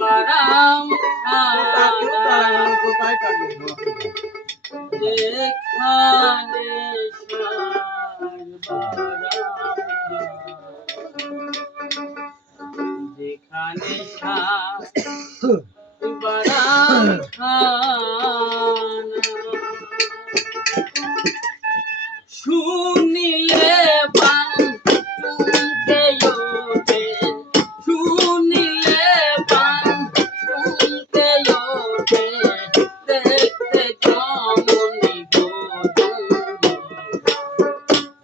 বারাম যেখানে যেখানে বারাম শুনিলে বান শুনতে ওঠে শুনিলে বান শুনতে ওঠে দেখতে কেমনি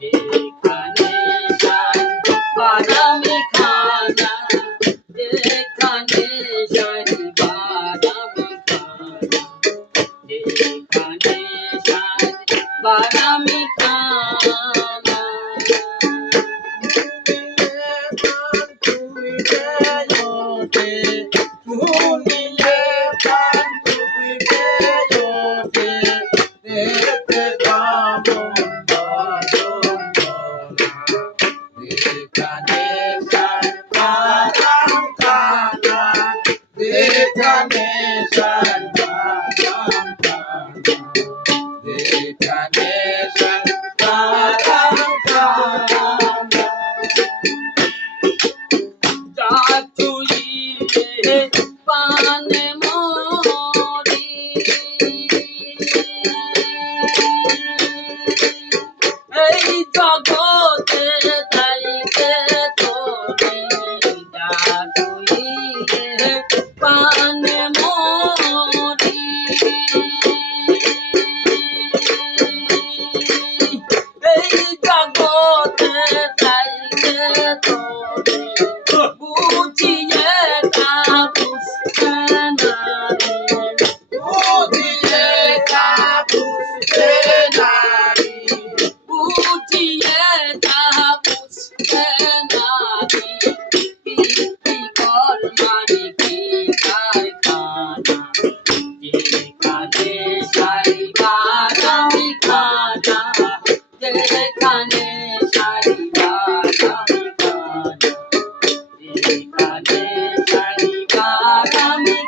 যেখানে যাই বাদামি খানা যেখানে যাই বাদামি খানা যেখানে যাই বাদামি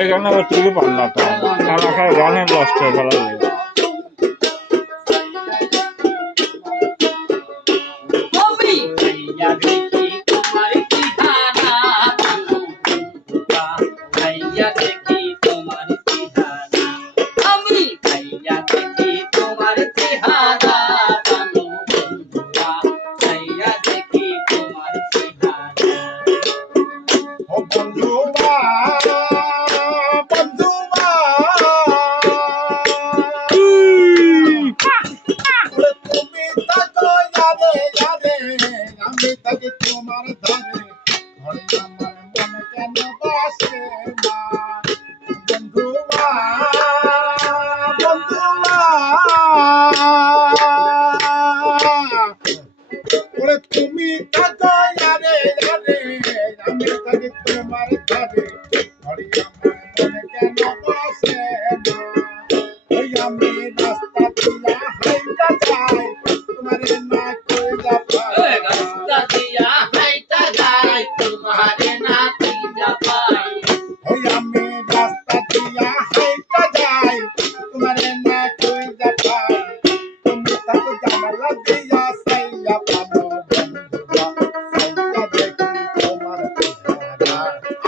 এই গানে আবার টিভি পাল্লা তো খানা গানের লস্ট হয়ে ফেলা যায়। তোমার ধারে ঘরে আমার মনে কেন বসে না বন্ধুয়া বন্ধুয়া ওরে তুমি থাকো আরে আরে আমি থাকি তোমার ধারে ঘরে আমার মনে কেন বসে না ওই আমি রাস্তা দিয়া হাইটা যাই তোমার না কইলা পাই রাস্তা দিয়া হাইটা যাই তোমারে নাতি যাপাই ওই আমি রাস্তা দিয়া হাইটা যাই তোমার না কইলা পাই তুমি থাকো জানালা দিয়া সাইয়া পাবো বন্ধুরা সাইয়া দেখি তোমার চেহারা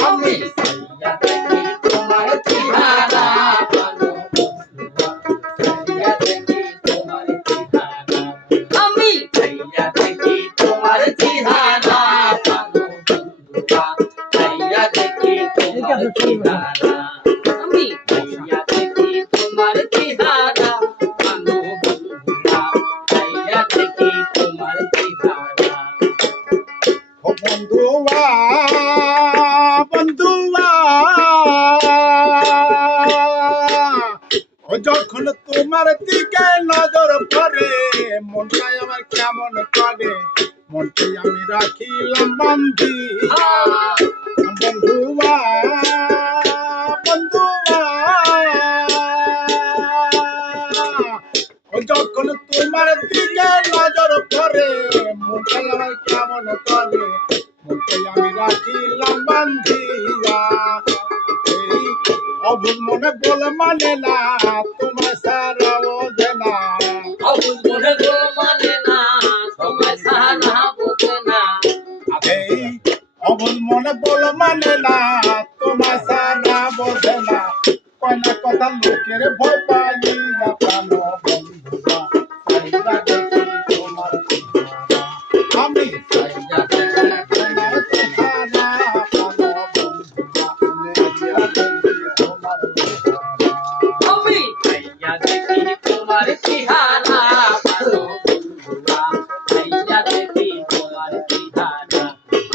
আমি সাইয়া দেখি তোমার চেহারা ভালো বন্ধুরা সাইয়া দেখি তোমার চেহারা আমি সাইয়া দেখি তোমার চেহারা ভালো বন্ধুরা সাইয়া দেখি তোমার চেহারা আমি সাইয়া দেখি তোমার চেহারা ভালো বন্ধুরা সাইয়া দেখি তোমার চেহারা ও বন্ধুয়া বন্ধুয়া ও যখন তোমার দিকে নজর পড়ে মনটা আমার কেমন করে মনকে আমি রাখিলাম বান্ধিয়া বন্ধুয়া বন্ধুয়া ও যখন তোমার দিকে নজর পড়ে মনটা আমার কেমন করে মনকে আমি রাখিলাম বান্ধিয়া এই অবুঝ মনে বলে মানে না তোমার সারা বোঝে না অবুঝ মনে গো মানে না তোমায় সারা বোঝে না এই অবুঝ মনে বলে মানে না তোমার সারা বোঝে না কয়না কথা লোকের ভয় পাই না প্রাণ বন্ধুরা সাইরা দেখি তোমার চেহারা আমি সাইরা দেখি তোমার চেহারা প্রাণ বন্ধুরা সাইরা দেখি তোমার চেহারা আমি সাইয়া দেখি তোমার চেহারা ভালো বন্ধুরা সাইয়া দেখি তোমার চেহারা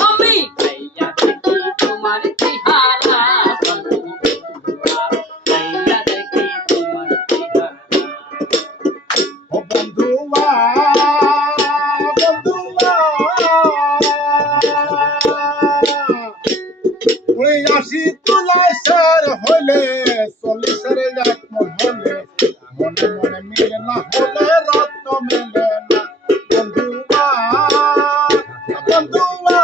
আমি সাইয়া দেখি তোমার চেহারা ভালো বন্ধুরা সাইয়া দেখি তোমার চেহারা ও বন্ধুয়া বন্ধুয়া ওই ৮০ তুলায় সার হলে ৪০-এর এক মন হলে মনে মনে মিলে না হলে রত্ন মেলে না বন্ধুয়া বন্ধুয়া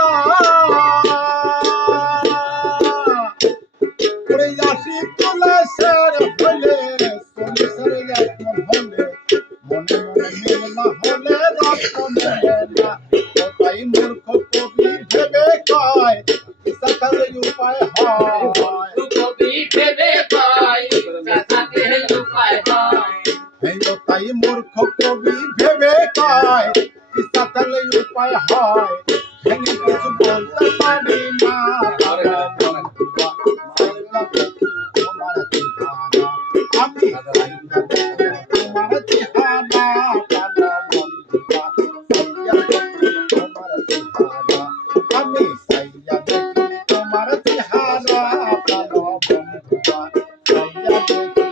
ওই ৮০ তুলায় সার হলে ৪০-এর এক মন হলে মনে মনে মিলে না হলে রত্ন মেলে না ও তাই মূর্খ কবি ভেবে কয় সকাল উপায় হয় কবি ভেবে কয় থাকে উপায় হয় এই ও তাই মূর্খ কবি ভেবে কয় সকাল উপায় হয় ভেঙে কিছু বলতে পারি না বন্ধুরা সাইরা দেখি তোমার চেহারা আমি সাইরা দেখি তোমার চেহারা ভালো বন্ধুরা সাইরা দেখি তোমার চেহারা আমি সাইরা দেখি তোমার চেহারা ভালো বন্ধুরা সাইরা দেখি